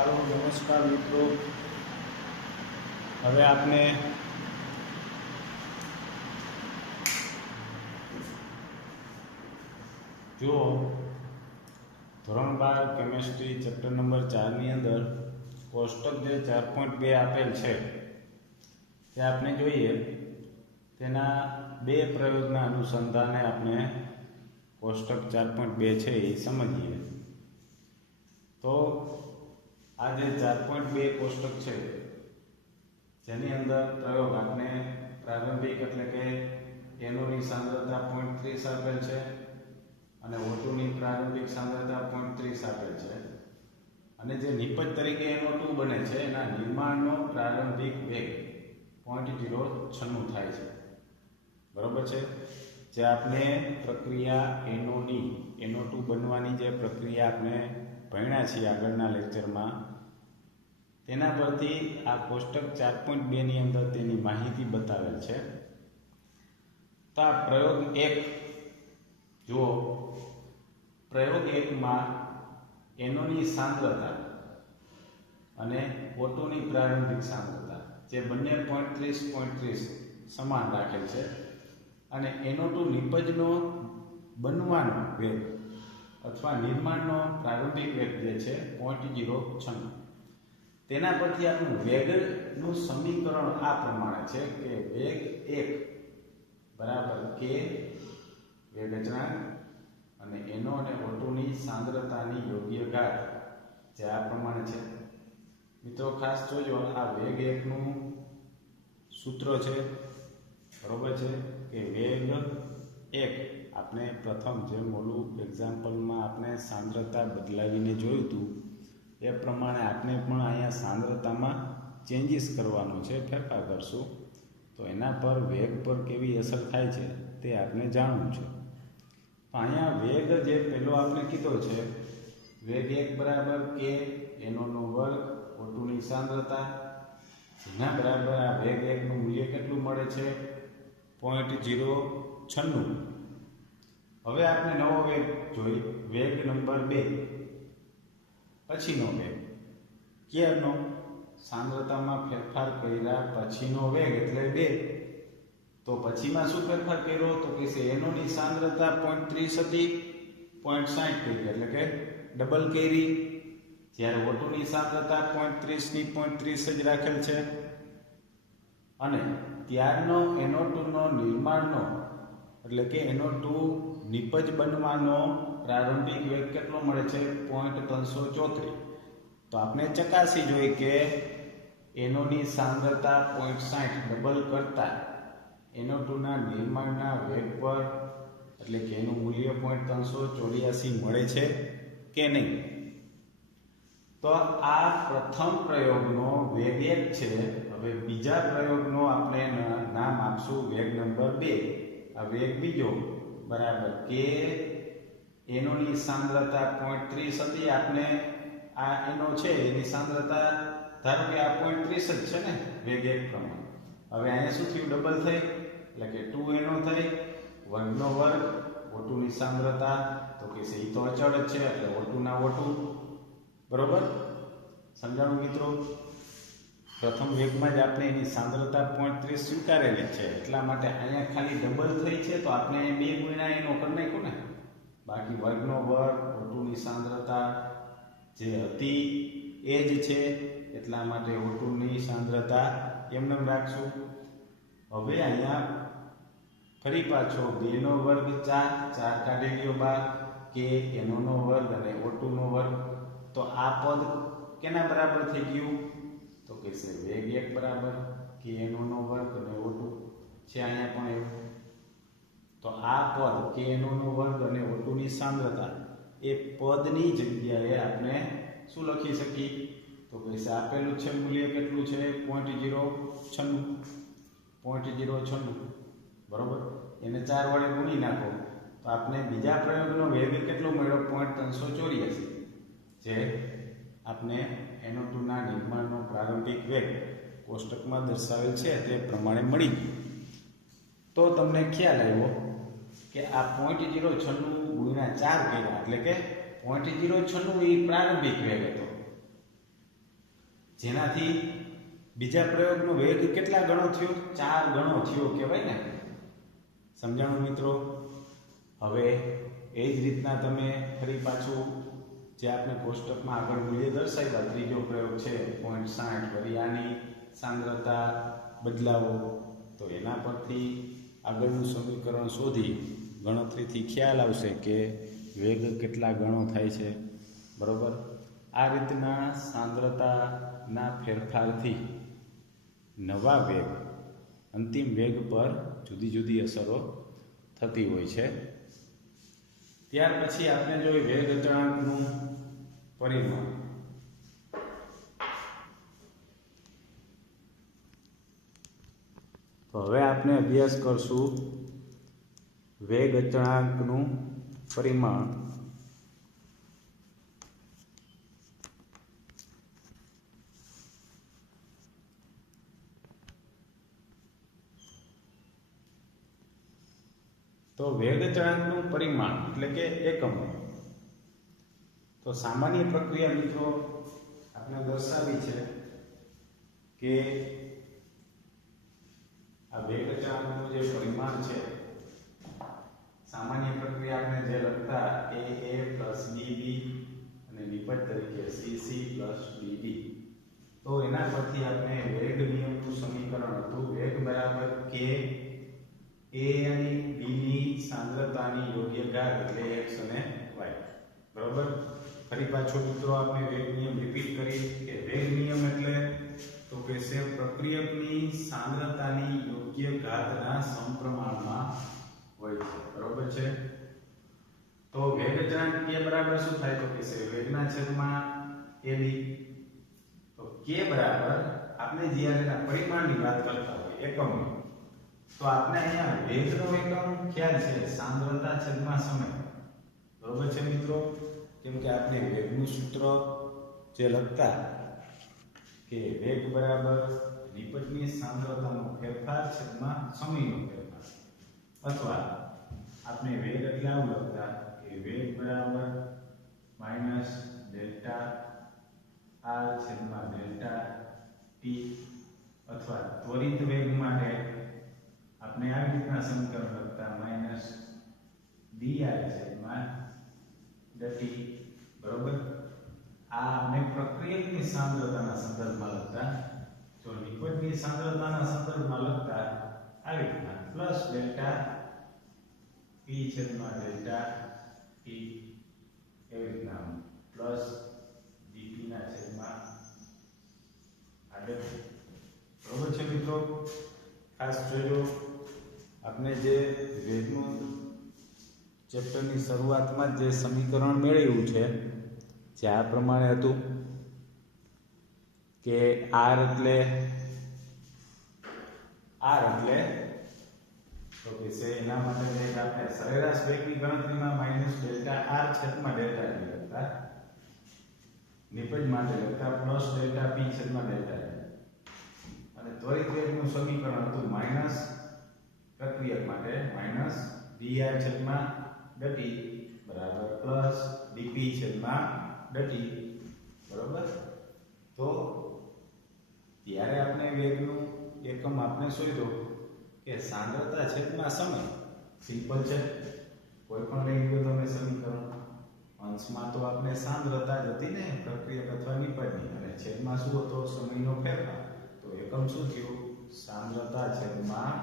સારું નમસ્કાર મિત્રો। હવે આપણે જો ધોરણ 12 કેમેસ્ટ્રી ચેપ્ટર નંબર 4 ની અંદર કોષ્ટક જે 4.2 આપેલ છે તે આપણે જોઈએ। તેના બે પ્રયોગના અનુસંધાને આપણે કોષ્ટક 4.2 છે એ સમજીએ। તો આ જે 4.2 કોષ્ટક છે જેની અંદર પ્રયોગ આપણે પ્રારંભિક એટલે કે એનોની સાંદ્રતા 0.30 આપેલ છે અને O2 ની પ્રારંભિક સાંદ્રતા 0.30 આપેલ છે અને જે નિપજ તરીકે NO2 બને છે એના નિર્માણનો પ્રારંભિક વેગ 0.096 થાય છે, બરોબર છે। જે આપણે પ્રક્રિયા NO2 બનવાની જે પ્રક્રિયા આપણે ભણ્યા છીએ આગળના લેક્ચરમાં, તેના પરથી આ કોષ્ટક 4.2 ની અંદર તેની માહિતી બતાવેલ છે। તો આ પ્રયોગ 1 જુઓ। પ્રયોગ 1 માં NO ની સાંદ્રતા અને O2 ની પ્રારંભિક સાંદ્રતા જે બંને 0.30 સમાન રાખેલ છે અને NO2 નિપજનો બનવાનો વેગ અથવા નિર્માણનો પ્રારંભિક વેગ જે છે 0.096, તેના પરથી આપણું વેગનું સમીકરણ આ પ્રમાણે છે કે વેગ 1 બરાબર k વેગ અચળાંક અને NO અને O2 ની સાંદ્રતાની યોગ્ય ઘાત જે આ પ્રમાણે છે। મિત્રો ખાસ જોજો, આ વેગ 1 નું સૂત્ર છે, બરોબર છે કે વેગ 1 આપણે પ્રથમ જે મોલું એક્ઝામ્પલમાં આપણે સાંદ્રતા બદલાવીને જોયું હતું એ પ્રમાણે આપણે પણ અહીંયા સાંદ્રતામાં ચેન્જીસ કરવાનું છે, ફેરફાર કરશું તો એના પર વેગ પર કેવી અસર થાય છે તે આપણે જાણવું છે। તો અહીંયા વેગ જે પહેલો આપણે કીધો છે વેગ 1 બરાબર k NO નો વર્ગ O2 ની સાંદ્રતા જેના બરાબર આ વેગ 1 નું મૂલ્ય કેટલું મળે છે 0.096। હવે આપણે નવો વેગ જોઈ, વેગ નંબર 2 પછીનો વેગ ક્યારનો સાંદ્રતામાં ફેરફાર કર્યા પછીનો વેગ એટલે 2। તો પછીમાં શું ફેરફાર કર્યો તો કે NO ની સાંદ્રતા 0.30 હતી 0.60 કરી એટલે કે ડબલ કરી, જ્યારે O2 ની સાંદ્રતા 0.30 ની 0.30 જ રાખેલ છે અને ત્યારનો NO2 નો નિર્માણનો એટલે કે NO2 નિપજ બનવાનો પ્રારંભિક વેગ કેટલો મળે છે 0.334। તો આપણે ચકાસી જોઈ કે NO ની સાંદ્રતા 0.60 ડબલ કરતા NO2 ના નિર્માણના વેગ પર એટલે કે એનું મૂલ્ય 0.384 મળે છે કે નહીં। તો આ પ્રથમ પ્રયોગનો વેગ 1 છે। હવે બીજા પ્રયોગનો આપણે નામ આપશું વેગ નંબર 2। આ વેગ બીજો બરાબર કે NO ની સાંદ્રતા 0.30 હતી, આપણે આ NO છે એની સાંદ્રતા ધારો કે આ 0.30 જ છે ને વેગ 1 પ્રમાણે। હવે અહીંયા શું થયું ડબલ થઈ એટલે કે 2NO થઈ, વર્ગનો વર્ગ O2 ની સાંદ્રતા તો કે છે એ તો અચળ જ છે એટલે O2 ના O2, બરોબર સમજાણું મિત્રો। પ્રથમ વેગમાં જ આપણે એની સાંદ્રતા 0.30 સ્વીકારેલી છે એટલા માટે અહીંયા ખાલી ડબલ થઈ છે તો આપણે 2 ગુણ્યા NO કરી નાખ્યું ને, બાકી વર્ગનો વર્ગ O2 ની સાંદ્રતા જે હતી એ જ છે એટલા માટે O2 ની સાંદ્રતા એમને રાખશું। હવે અહીંયા ફરી પાછો 2 નો વર્ગ 4 કાઢી લ્યો બાર કે NO નો વર્ગ અને O2 નો વર્ગ, તો આ પદ કેના બરાબર થઈ ગયું તો કે છે વેગ 1 બરાબર કે NO નો વર્ગ અને O2 છે અહીંયા પણ એવું। તો આ પદ કે NO નો વર્ગ અને O2 ની સાંદ્રતા એ પદની જગ્યાએ આપણે શું લખી શકીએ તો કે છે આપેલું છે મૂલ્ય કેટલું છે 0.096, બરોબર, એને 4 વડે ગુણી નાખો તો આપણે બીજા પ્રયોગનો વેગ કેટલો મળ્યો 0.384, જે આપણે NO2 ના નિર્માણનો પ્રારંભિક વેગ કોષ્ટકમાં દર્શાવેલ છે તે પ્રમાણે મળી ગયું। તો તમને ખ્યાલ આવ્યો કે આ 0.096 ગુણ્યા 4 કર્યા એટલે કે 0.096 એ પ્રારંભિક વેગ હતો જેનાથી બીજા પ્રયોગનો વેગ કેટલા ગણો થયો? 4 ગણો થયો કહેવાય ને. સમજાણું મિત્રો? હવે એ જ રીતના તમે ફરી પાછું જે આપણે કોષ્ટકમાં આગળ મૂલ્ય દર્શાવ્યા ત્રીજો પ્રયોગ છે 0.60 વળી આની સાંદ્રતા બદલાવો, તો એના પરથી આગળનું સમીકરણ શોધી ગણતરીથી ખ્યાલ આવશે કે વેગ કેટલા ગણો થાય છે. બરોબર? આ રીતના સાંદ્રતાના ફેરફારથી નવા વેગ અંતિમ વેગ પર જુદી જુદી અસરો થતી હોય છે. ત્યાર પછી આપણે જોઈએ વેગ અચળાંકનું પરિમાણ. તો હવે આપણે અભ્યાસ કરશું વેગ અચળાંકનું પરિમાણ. તો વેગ અચળાંકનું પરિમાણ એટલે કે એકમો. તો સામાન્ય પ્રક્રિયા મિત્રો આપણે દર્શાવી છે કે આ વેગ અચળાંકનું જે પરિમાણ છે, સામાન્ય પ્રક્રિયા આપણે જે લખતા a +bb અને નિપજ તરીકે cc + dd, તો એના પરથી આપણે વેગ નિયમનું સમીકરણ હતું વેગ બરાબર k a અને b ની સાંદ્રતાની યોગ્ય ઘાત એટલે x અને y. બરોબર? ફરી પાછો મિત્રો આપણે વેગ નિયમ રિપીટ કરીએ કે વેગ નિયમ એટલે તો કે છે પ્રક્રિયકની સાંદ્રતાની યોગ્ય ઘાતના સમપ્રમાણમાં હોય છે. બરોબર છે? તો વેગ અચળાંક k બરાબર શું થાય? તો કે છે વેગના છેદમાં ab. તો k બરાબર આપણે જ્યારે પરિમાણની વાત કરતા હોય એકમની, તો આપણે અહીંયા વેગનો એકમ ખ્યાલ છે સાંદ્રતા છેદમાં સમય. બરોબર છે મિત્રો? કેમ કે આપણે વેગનું સૂત્ર જે લખતા કે વેગ બરાબર નિપજની સાંદ્રતાનો ફેરફાર છેદમાં સમયનો ફેરફાર, અથવા આપણે વેગ એટલે આવું લખતા કે વેગ બરાબર -ડેલ્ટા r છેદમાં ડેલ્ટા t, અથવા ત્વરિત વેગ માટે આપણે આવી રીતના સમીકરણ લખતા -dr છેદમાં dt. બરોબર? આ આપણે પ્રક્રિયકની સાંદ્રતાના સંદર્ભમાં લખતા. જો નિપજની સાંદ્રતાના સંદર્ભમાં લખતા આવી રીતના પ્લસ ડેલ્ટા p છેદમાં ડેલ્ટા t, એવી રીતના પ્લસ dt ના છેદમાં dt. બરોબર છે મિત્રો? ખાસ જોજો, આપણે જે વેગનું ચેપ્ટરની શરૂઆતમાં જે સમીકરણ મેળવ્યું છે જે આ પ્રમાણે હતું કે r એટલે તો કે છે એના માટે વેગ આપણે સરેરાશ વેગની ગણતરીમાં -ડેલ્ટા r છેદમાં ડેલ્ટા t લખતા, નિપજ માટે લખતા +ડેલ્ટા p છેદમાં ડેલ્ટા t, અને ત્વરિત વેગનું સમીકરણ હતું માઈનસ પ્રક્રિયક માટે -dr છેદમાં dt બરાબર +dp છેદમાં dt. બરોબર? તો ત્યારે આપણે વેગનું એકમ આપણે શોધ્યો કે સાંદ્રતા છેદમાં સમય. સિમ્પલ છે, કોઈ પણ લઈ લો તમે સમીકરણ, અંશમાં તો આપણે સાંદ્રતા જ હતી ને પ્રક્રિયક અથવા નિપજની, અને છેદમાં શું હતો? સમયનો ફેરફાર. તો એકમ શું થયું? સાંદ્રતા છેદમાં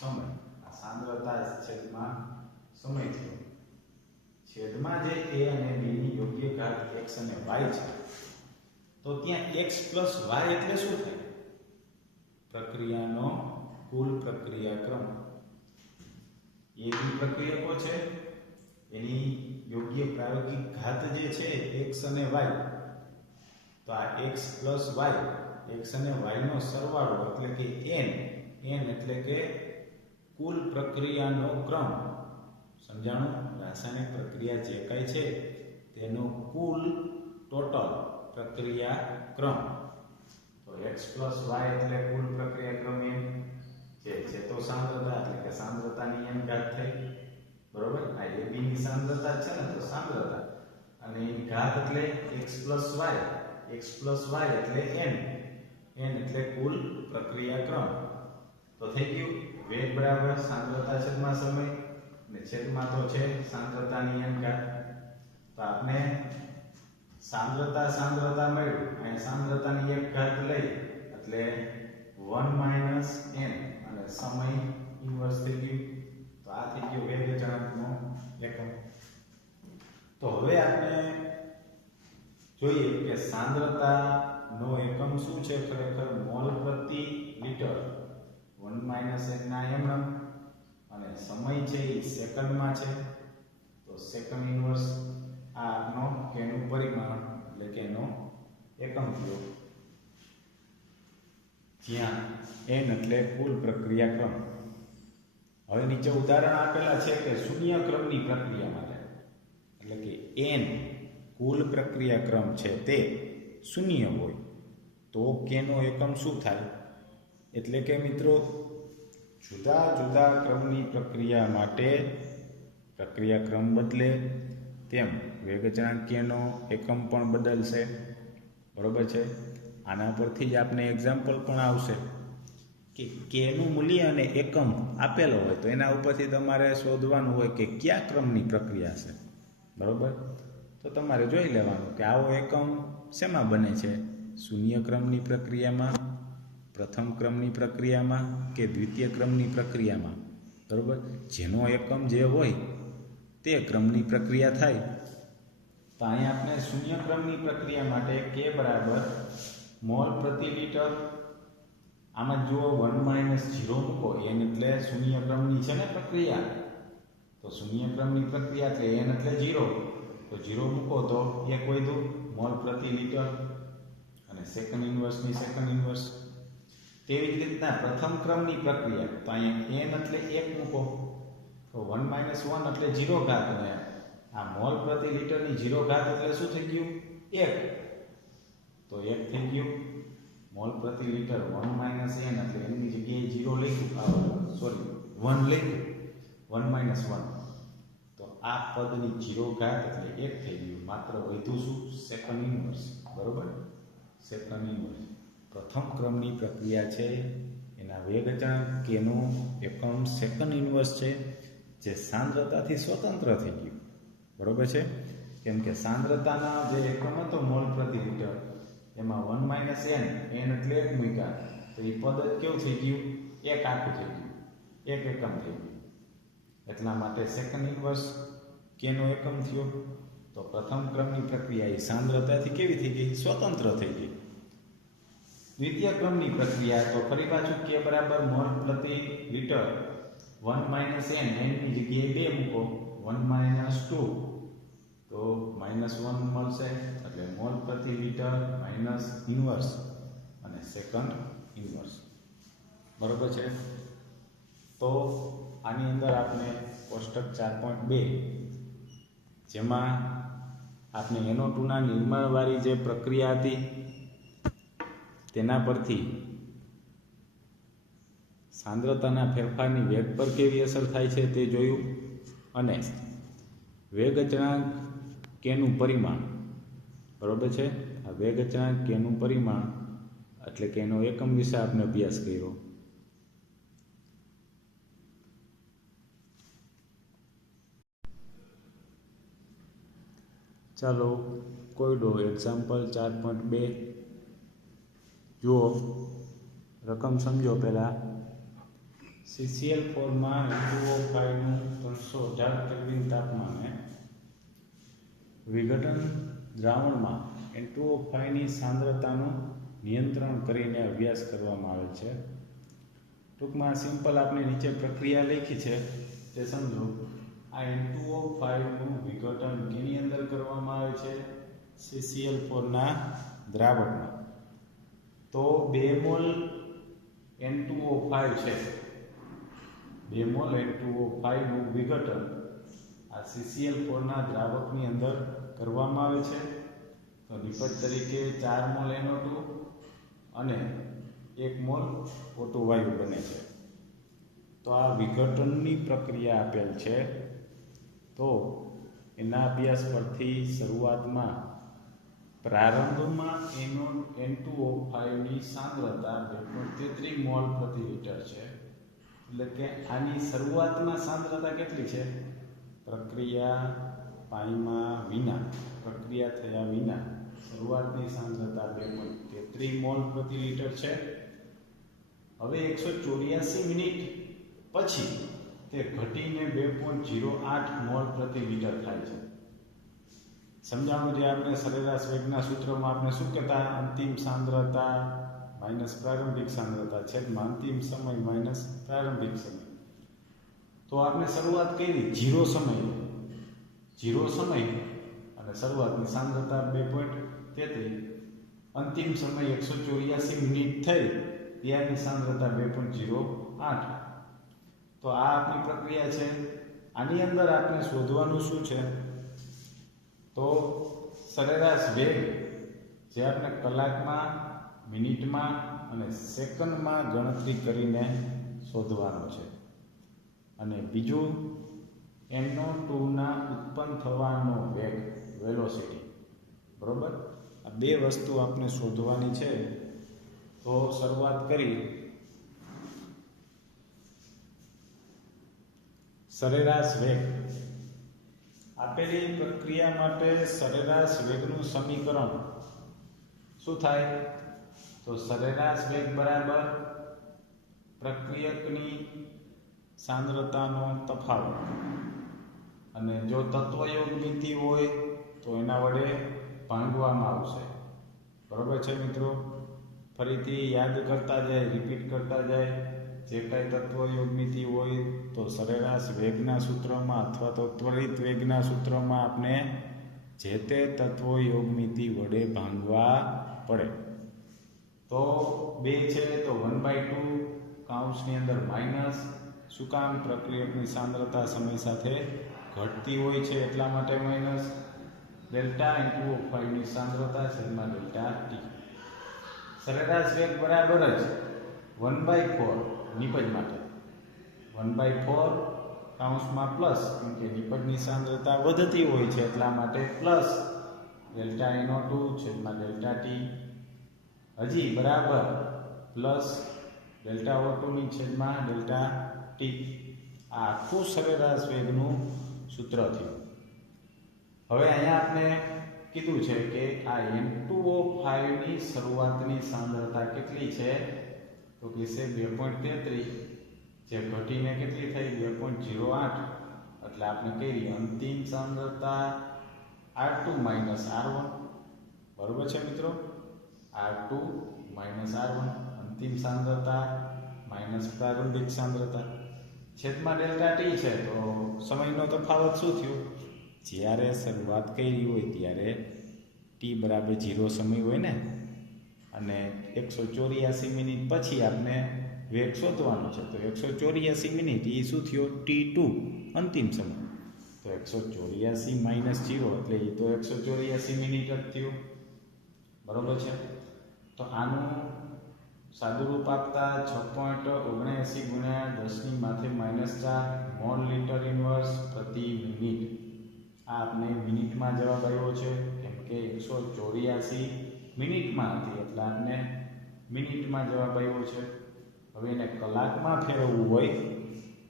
સમય. આ સાંદ્રતા છેદમાં સમય થયો. છેદમાં જે a અને b ની યોગ્ય ઘાત x અને y છે, તો ત્યાં x + y એટલે શું થાય? પ્રક્રિયાનો કુલ પ્રક્રિયાક્રમ. એ બી પ્રક્રિયકો છે, એની યોગ્ય પ્રાયોગિક ઘાત જે છે x અને y, તો આ x + y, x અને y નો સરવાળો એટલે કે n એટલે કે કુલ પ્રક્રિયાનો ક્રમ. સમજાણું? રાસાયણિક પ્રક્રિયા જે કાંઈ છે તેનો કુલ ટોટલ પ્રક્રિયા ક્રમ. તો x + y એટલે કુલ પ્રક્રિયા ક્રમ n, જે છે તો સાંદ્રતા એટલે કે સાંદ્રતાની n ઘાત થઈ. બરોબર? આ a b ની સાંદ્રતા છે ને, તો સાંદ્રતા, અને એની ઘાત એટલે x + y x plus y એટલે n, n એટલે કુલ પ્રક્રિયા ક્રમ. તો થઈ ગયું વેગ બરાબર સાંદ્રતા છેદમાં સમય ને છેદમાં તો છે સાંદ્રતાની n ઘાત. તો આપણે સાંદ્રતા મળ્યું અને સાંદ્રતાની એક ઘાત લઈ એટલે 1 માઈનસ n અને સમય ઇન્વર્સ થઈ ગયું. તો આ થઈ ગયો વેગ અચળાંકનો એકમ. તો હવે આપણે જોઈએ કે સાંદ્રતાનો એકમ શું છે? ખરેખર મોલ પ્રતિ લિટર 1 માઈનસ n ના mn અને સમય છે એ સેકન્ડમાં છે. તો સેકન્ડ ઇન્વર્સ આ આપનો કેનું પરિમાણ એટલે કે એનો એકમ થયો, જ્યાં n એટલે કુલ પ્રક્રિયા ક્રમ. હવે નીચે ઉદાહરણ આપેલા છે કે શૂન્ય ક્રમની પ્રક્રિયા માટે એટલે કે n કુલ પ્રક્રિયા ક્રમ છે તે શૂન્ય હોય તો કેનો એકમ શું થાય? એટલે કે મિત્રો જુદા જુદા ક્રમની પ્રક્રિયા માટે પ્રક્રિયા ક્રમ બદલે તેમ વેગ અચળાંક કેનો એકમ પણ બદલશે. બરોબર છે. આના પરથી જ આપણે એક્ઝામ્પલ પણ આવશે કે કેનું મૂલ્ય અને એકમ આપેલો હોય તો એના ઉપરથી તમારે શોધવાનું હોય કે કયા ક્રમની પ્રક્રિયા છે. બરોબર. તો તમારે જોઈ લેવાનું કે આવો એકમ શેમાં બને છે? શૂન્ય ક્રમની પ્રક્રિયામાં, પ્રથમ ક્રમની પ્રક્રિયામાં કે દ્વિતીય ક્રમની પ્રક્રિયામાં. બરોબર. જેનો એકમ જે હોય તે ક્રમની પ્રક્રિયા થાય. તો અહીંયા આપણે શૂન્ય ક્રમની પ્રક્રિયા માટે k બરાબર મોલ પ્રતિ લિટર. આમાં જુઓ 1 માઇનસ 0 મૂકો, n એટલે શૂન્ય ક્રમની છે ને પ્રક્રિયા. તો શૂન્ય ક્રમની પ્રક્રિયા એટલે n એટલે 0. તો 0 મૂકો તો 1 વધ્યું મોલ પ્રતિ લિટર અને સેકન્ડ ઇન્વર્સની સેકન્ડ ઇન્વર્સ. તેવી જ રીતના પ્રથમ ક્રમની પ્રક્રિયા તો અહીંયા n એટલે 1 મૂકો તો 1 માઇનસ 1 એટલે 0 ઘાત અને આ મોલ પ્રતિ લિટરની 0 ઘાત એટલે શું થઈ ગયું? 1. તો 1 થઈ ગયું મોલ પ્રતિ લિટર 1 માઇનસ n એટલે એની જગ્યાએ 0 લખ્યું, સોરી 1 લખ્યું, 1 માઇનસ 1. તો આ પદની 0 ઘાત એટલે 1 થઈ ગયું. માત્ર વધ્યું શું? Second inverse. બરોબર. સેકન્ડ ઇન્વર્સ પ્રથમ ક્રમની પ્રક્રિયા છે એના વેગ અચળાંક કેનો એકમ સેકન્ડ ઇન્વર્સ છે જે સાંદ્રતાથી સ્વતંત્ર થઈ ગયું. બરોબર છે. કેમ કે સાંદ્રતાના જે એકમ હતો મોલ પ્રતિ લિટર એમાં 1 માઇનસ n એટલે 1 મૂક્યા તો એ પદ જ કેવું થઈ ગયું? 1 આખું થઈ ગયું, 1 એકમ થઈ ગયું. એટલા માટે સેકન્ડ ઇન્વર્સ કેનો એકમ થયો. તો પ્રથમ ક્રમની પ્રક્રિયા એ સાંદ્રતાથી કેવી થઈ ગઈ? સ્વતંત્ર થઈ ગઈ. દ્વિતીય ક્રમની પ્રક્રિયા તો ફરી પાછું k બરાબર મોલ પ્રતિ લિટર 1 માઇનસ n ની જગ્યાએ 2 મૂકો 1 માઇનસ 2 તો માઇનસ 1 મળશે એટલે મોલ પ્રતિ લિટર માઇનસ ઇન્વર્સ અને સેકન્ડ ઇન્વર્સ. બરોબર છે. તો આની અંદર આપણે કોષ્ટક 4.2 જેમાં આપણે NO2 ના નિર્માણવાળી જે પ્રક્રિયા હતી તેના પરથી સાંદ્રતાના ફેરફારની વેગ પર કેવી અસર થાય છે તે જોયું અને વેગ અચળાંક કેનું પરિમાણ. બરોબર છે. આ વેગ અચળાંક કેનું પરિમાણ એટલે કે એનો એકમ વિશે આપણે અભ્યાસ કર્યો. ચાલો કોયડો એક્ઝામ્પલ 4.2 જુઓ. રકમ સમજો પહેલા. CCl4 માં N2O5 નું 318 કેલ્વિન તાપમાને વિઘટન દ્રાવણમાં N2O5 ની સાંદ્રતાનું નિયંત્રણ કરીને અભ્યાસ કરવામાં આવેલ છે. ટૂંકમાં સિમ્પલ આપણે નીચે પ્રક્રિયા લખી છે તે સમજો. આ N2O5 નું વિઘટન કેની અંદર કરવામાં આવે છે? CCl4 ના દ્રાવણમાં. તો 2 મોલ N2O5 છે, 2 મોલ N2O5 નું વિઘટન આ CCl4 ના દ્રાવકની અંદર કરવામાં આવે છે. તો નિપજ તરીકે 4 મોલ NO2 અને 1 મોલ O2 વાયુ બને છે. તો આ વિઘટનની પ્રક્રિયા આપેલ છે. તો એના અભ્યાસ પરથી શરૂઆતમાં પ્રારંભમાં N2O5 ની સાંદ્રતા 2.33 મોલ પ્રતિ લિટર છે, એટલે કે આની શરૂઆતમાં સાંદ્રતા કેટલી છે? પ્રક્રિયા થયા વિના શરૂઆતની સાંદ્રતા 2.33 મોલ પ્રતિ લિટર છે. હવે 184 મિનિટ પછી તે ઘટીને 2.08 મોલ પ્રતિ લિટર થાય છે. સમજાવવાનું જે આપણે સરેરાશ વેગના સૂત્રમાં આપણે શું કહેતા? અંતિમ સાંદ્રતા માઇનસ પ્રારંભિક સાંદ્રતા છેદમાં અંતિમ સમય માઇનસ પ્રારંભિક સમય. તો આપણે શરૂઆત કરી 0 સમય અને શરૂઆતની સાંદ્રતા 2.33, અંતિમ સમય 184 મિનિટ થઈ ત્યારની સાંદ્રતા 2.08. તો આ આપણી પ્રક્રિયા છે. આની અંદર આપણે શોધવાનું શું છે? તો સરેરાશ વેગ જે આપણે કલાકમાં, મિનિટમાં અને સેકન્ડમાં ગણતરી કરીને શોધવાનો છે. અને બીજું NO2 ના ઉત્પન્ન થવાનો વેગ, વેલોસિટી. બરોબર, આ બે વસ્તુ આપણે શોધવાની છે. તો શરૂઆત કરી. સરેરાશ વેગ, આપેલી પ્રક્રિયા માટે સરેરાશ વેગનું સમીકરણ શું થાય? તો સરેરાશ વેગ બરાબર પ્રક્રિયકની સાંદ્રતાનો તફાવત, અને જો તત્વયોગ મિતિ હોય તો એના વડે ભાંગવામાં આવશે. બરોબર છે મિત્રો? ફરીથી યાદ કરતા જાય, રિપીટ કરતા જાય. જે કાંઈ તત્વયોગ મિતિ હોય તો સરેરાશ વેગના સૂત્રમાં અથવા તો ત્વરિત વેગના સૂત્રમાં આપણે જે તે તત્વયોગ મિતિ વડે ભાંગવા પડે. તો 2 છે તો 1/2 કૌંસની અંદર માઇનસ. શું કામ? પ્રક્રિયકની સાંદ્રતા સમય સાથે ઘટતી હોય છે એટલા માટે માઇનસ. ડેલ્ટા N2O5 ની સાંદ્રતા છેદમાં ડેલ્ટા ટી. સરેરાશ વેગ બરાબર જ 1/4 નિપજ માટે 1/4 કૌંસમાં પ્લસ, કેમ કે નિપજની સાંદ્રતા વધતી હોય છે એટલા માટે પ્લસ ડેલ્ટા NO2 છેદમાં ડેલ્ટા ટી. હજી બરાબર પ્લસ ડેલ્ટા O2 ની છેદમાં ડેલ્ટા ટી. આ આખું સરેરાશ વેગનું સૂત્ર થયું. હવે અહીંયા આપણે કીધું છે કે આ N2O5 ની શરૂઆતની સાંદ્રતા કેટલી છે? તો કે છે 2.33, જે ઘટીને કેટલી થઈ? 2.08. એટલે આપણે કહીએ અંતિમ સાંદ્રતા R2 માઇનસ R1. બરોબર છે મિત્રો? R2 માઇનસ R1 અંતિમ સાંદ્રતા માઇનસ પ્રારંભિક સાંદ્રતા છેદમાં ડેલ્ટા ટી છે. તો સમયનો તફાવત શું થયો? જ્યારે શરૂઆત કરી હોય ત્યારે ટી બરાબર 0 સમય હોય ને, અને 184 મિનિટ પછી આપણે વેગ શોધવાનો છે. તો 184 મિનિટ એ શું થયો? T2 અંતિમ સમય. તો 184 માઇનસ 0 એટલે એ તો 184 મિનિટ જ થયું. બરોબર છે? તો આનું સાદુરૂપ આપતા 6.79 ગુણ્યા 10⁻⁻⁴ મોલ લિટર ઇન્વર્સ પ્રતિ મિનિટ. આ આપણે મિનિટમાં જવાબ આવ્યો છે, કેમ કે 184 મિનિટમાં હતી એટલે આપણે મિનિટમાં જવાબ આવ્યો છે. હવે એને કલાકમાં ફેરવવું હોય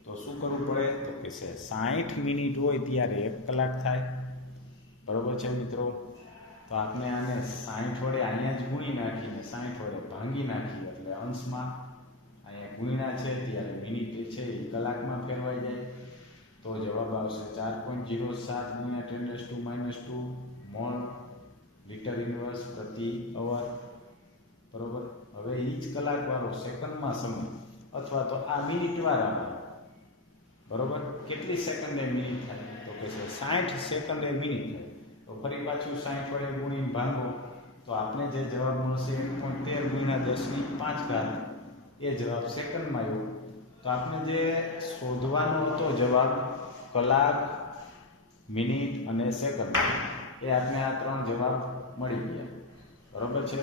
તો શું કરવું પડે? તો કે 60 મિનિટ હોય ત્યારે 1 કલાક થાય. બરોબર છે મિત્રો? તો આપણે આને 60 વડે અહીંયા જ ગુણી નાખીને 60 વડે ભાંગી નાખીએ એટલે અંશમાં અહીંયા ગુણ્યા છે ત્યારે મિનિટ છે એ કલાકમાં ફેરવાઈ જાય. તો જવાબ આવશે 4.07 ગુણ્યા 10⁻²² મોલ લિટર ઇન્વર્સ પ્રતિ અવર. બરોબર? હવે એ જ કલાકવાળો સેકન્ડમાં સમય અથવા તો આ મિનિટવાળામાં, બરોબર, કેટલી સેકન્ડે મિનિટ થાય? તો કે 60 સેકન્ડે મિનિટ થાય. તો ફરી પાછું 60 વડે ગુણીને ભાંગો તો આપણે જે જવાબ મળશે 1.13 ગુણ્યા 10⁵ એ જવાબ સેકન્ડમાં આવ્યો. તો આપણે જે શોધવાનો હતો જવાબ કલાક, મિનિટ અને સેકન્ડ, એ આપણે આ 3 જવાબ મળી ગયા. બરોબર છે?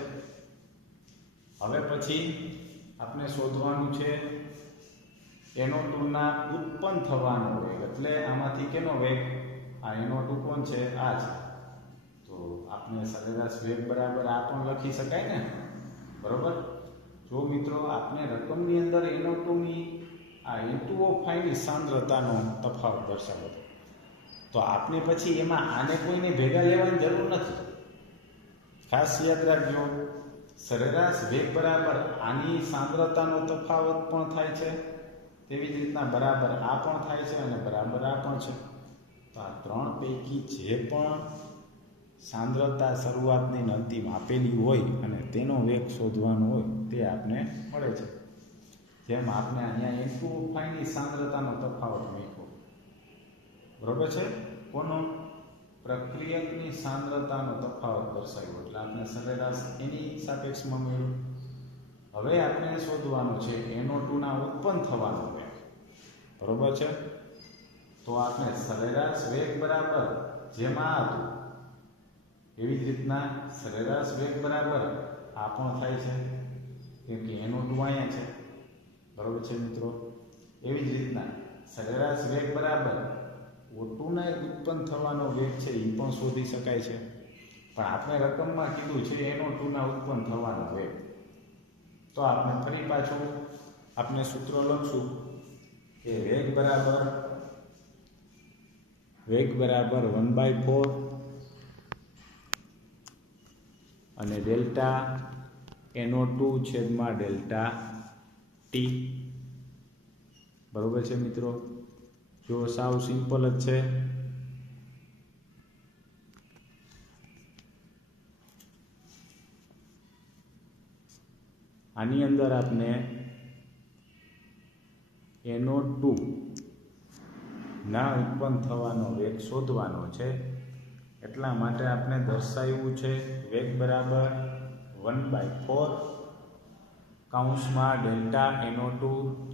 હવે પછી આપણે શોધવાનું છે NO2 ના ઉત્પન્ન થવાનો વેગ. એટલે આમાંથી કેનો વેગ? આ NO2 કોણ છે? આ છે. તો આપણે સરેરાશ વેગ બરાબર આ પણ લખી શકાય ને, બરોબર. જો મિત્રો આપણે રકમની અંદર NO2 ની આ N2O5 ની સાંદ્રતાનો તફાવત દર્શાવો તો આપણે પછી એમાં આને કોઈને ભેગા લેવાની જરૂર નથી. ખાસ યાદ રાખજો, સરેરાશ વેગ બરાબર આની સાંદ્રતાનો તફાવત પણ થાય છે, તેવી જ રીતના બરાબર આ પણ થાય છે અને બરાબર આ પણ છે. તો આ ત્રણ પૈકી જે પણ સાંદ્રતા શરૂઆતની અંતિમ આપેલી હોય અને તેનો વેગ શોધવાનો હોય તે આપને મળે છે. જેમ આપણે અહીંયા N2O5 ની સાંદ્રતાનો તફાવત મૂક્યો, બરોબર છે. કોનો? પ્રક્રિયકની સાંદ્રતાનો તફાવત દર્શાવ્યો એટલે આપણે સરેરાશ એની સાપેક્ષમાં મેળવ્યું. હવે આપણે શોધવાનું છે NO2 ના ઉત્પન્ન થવાનો વેગ, બરોબર છે. તો આપણે સરેરાશ વેગ બરાબર જેમાં હતું એવી જ રીતના સરેરાશ વેગ બરાબર આ પણ થાય છે, કેમ કે NO2 અહીંયા છે, બરોબર છે મિત્રો. એવી જ રીતના સરેરાશ વેગ બરાબર O2 ના ઉત્પન્ન થવાનો વેગ છે એ પણ શોધી શકાય છે, પણ આપણે રકમમાં કીધું છે NO2 ના ઉત્પન્ન થવાનો વેગ. તો આપણે ફરી પાછું આપણે સૂત્ર લખશું કે વેગ બરાબર 1/4 અને ડેલ્ટા NO2 છેદમાં ડેલ્ટા T, બરોબર છે મિત્રો. જો સાવ સિમ્પલ જ છે. આની અંદર આપણે NO2 ના ઉત્પન્ન થવાનો વેગ શોધવાનો છે, એટલા માટે આપણે દર્શાવ્યું છે વેગ બરાબર 1/4 કૌંસમાં ડેલ્ટા NO2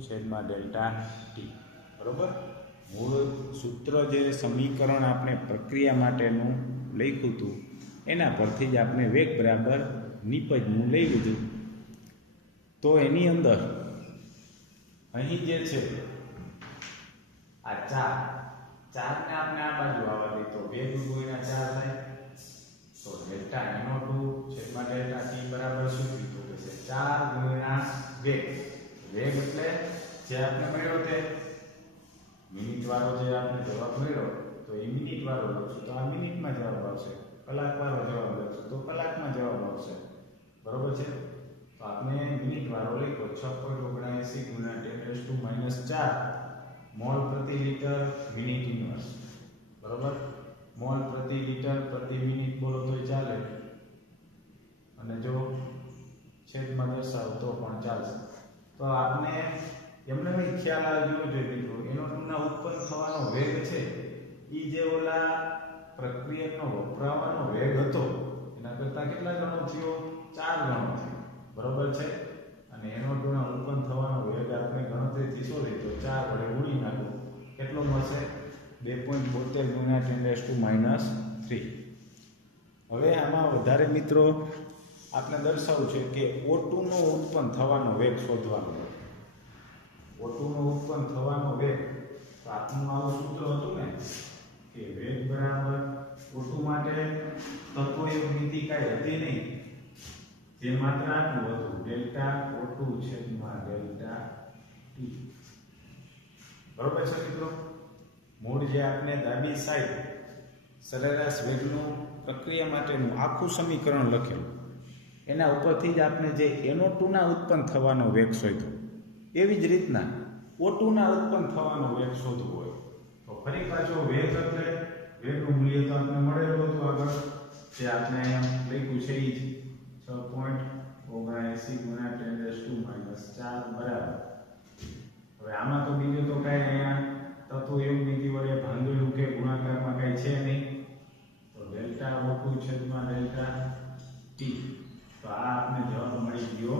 છેદમાં ડેલ્ટા T, બરોબર. મૂળ સૂત્ર જે સમીકરણ આપણે પ્રક્રિયા માટેનું લખ્યું હતું એના પરથી જ આપણે વેગ બરાબર નિપજનું લઈ લીધું. તો એની અંદર અહીં જે છે આ ચારને આપણે આ બાજુ આવવા દઈએ તો વેગ ગુણ્યા 4 થાય. તો ડેલ્ટા NO2 છેદમાં ડેલ્ટા T બરાબર શું કીધું કે છે 4 ગુણ્યા વેગ. વેગ એટલે જે આપણે મળ્યો તે મિનિટ વાળો જે આપણે જવાબ મળ્યો તો એ મિનિટ વાળો લખશું તો આ મિનિટમાં જવાબ આવશે, કલાક વાળો જવાબ લખશું તો કલાકમાં જવાબ આવશે, બરોબર છે. તો આપણે મિનિટ વાળો લખ્યો 6.79 ગુણ્યા 10⁻⁴ મોલ પ્રતિ લિટર મિનિટ ઇન્વર્સ, બરોબર. મોલ પ્રતિ લિટર પ્રતિ મિનિટ બોલો તોય ચાલે અને જો છેદમાં દર્શાવો તો પણ ચાલશે. તો આપણે એમને બી ખ્યાલ આવવો જોઈએ મિત્રો, NO2 ના ઉત્પન્ન થવાનો વેગ છે એ જે ઓલા પ્રક્રિયકનો વપરાવાનો વેગ હતો એના કરતાં કેટલા ગણો થયો? 4 ગણો થયો, બરોબર છે. અને NO2 ના ઉત્પન્ન થવાનો વેગ આપણે ગણતરીથી શોધી તો 4 વડે ગુણી નાખો, કેટલો મળશે? 2.72 ગુણ્યા 10⁻³ હવે આમાં વધારે મિત્રો આપણે દર્શાવવું છે કે O2 નો ઉત્પન્ન થવાનો વેગ શોધવાનો. O2 નો ઉત્પન્ન થવાનો વેગ તો આપણું આવું સૂત્ર હતું ને કે વેગ બરાબર O2 માટે તત્વોની મિતિ કાંઈ હતી નહીં, જે માત્ર આટલું હતું ડેલ્ટા O2 છેદમાં ડેલ્ટા T, બરોબર છે મિત્રો. મૂળ જે આપણે ડાબી સાઈડ સરેરાશ વેગનું પ્રક્રિયા માટેનું આખું સમીકરણ લખેલું એના ઉપરથી જ આપણે જે NO2 ના ઉત્પન્ન થવાનો વેગ શોધ્યો, એવી જ રીતના O2 ના ઉત્પન્ન થવાનો વેગ શોધવો હોય તો ફરી પાછો વેગ એટલે વેગનું મૂલ્ય તો આપણે મળેલું હતું આગળ, જે આપણે અહીંયા લખ્યું છે એ જ 6.79 ગુણ્યા 10⁻⁴ બરાબર. હવે આમાં તો બીજું તો કાંઈ અહીંયા તત્વ યોગ નીતિ વડે ભાંગેલું કે ગુણાકારમાં કાંઈ છે નહીં, તો ડેલ્ટા O2 છેદમાં ડેલ્ટા T. તો આ આપણે જવાબ મળી ગયો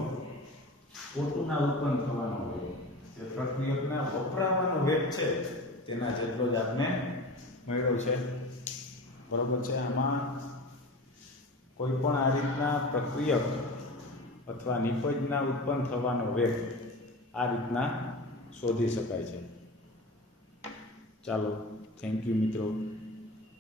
O2 ના ઉત્પન્ન થવાનો વેગ, જે પ્રક્રિયકના વપરાવાનો વેગ છે તેના જેટલો જ આપણે મળ્યો છે, બરોબર છે. આમાં કોઈ પણ આ રીતના પ્રક્રિયક અથવા નિપજના ઉત્પન્ન થવાનો વેગ આ રીતના શોધી શકાય છે. ચાલો, થેન્ક યુ મિત્રો.